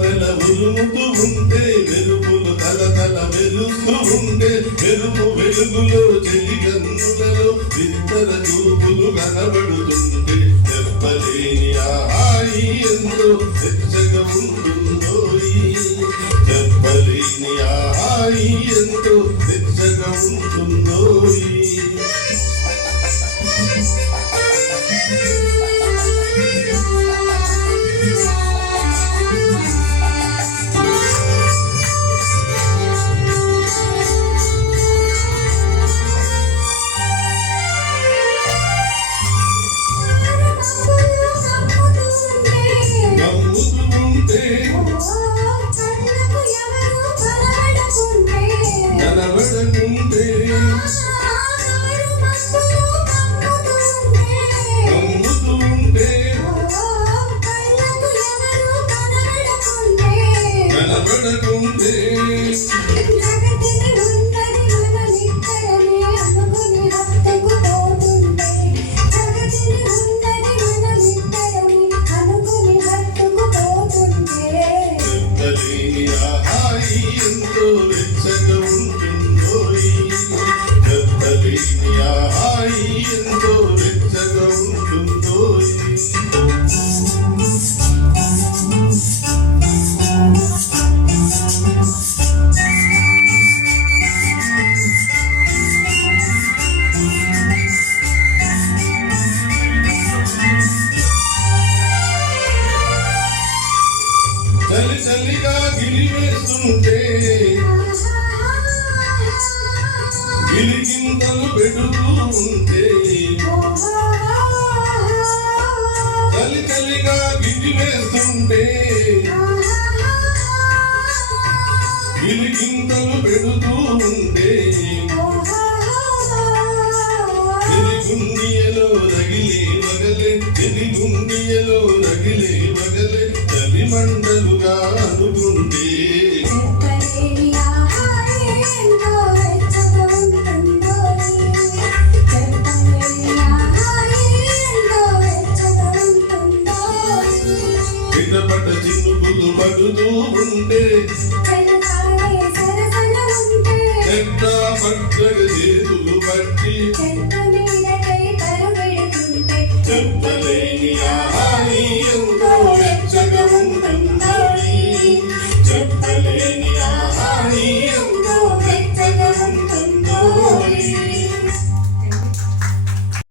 మెల ఉరుముతూ ఉంటే మెరుపులు తల మెరుస్తూ ఉంటే మెరుపు వెలుగులో చెలిగన్నులలో ఇద్దర చూపులు కనబడుతుంటే చెప్పలేని ఆ హాయి ఎంతో వెచ్చగా ఉంటుందో చెప్పలేని ఆ హాయి ఎంతో వెచ్చగా ఉంటుందో చలి చలిగా గిలివేస్తుంటే గిలిగింతలు పెడుతూ ఉంటే చలి చలిగా గిలివేస్తుంటే గిలిగింతలు పెడుతూ ఉంటే గుండియలో రగిలే వగలే గుండియలో రగిలే వగలే చలి మండలుగా అనుకుంటే చిన్నపట్ట చిన్నుకులు పడుతూ ఉంటే చెట్ట పట్టగ చేతులు పట్టి చెప్పలే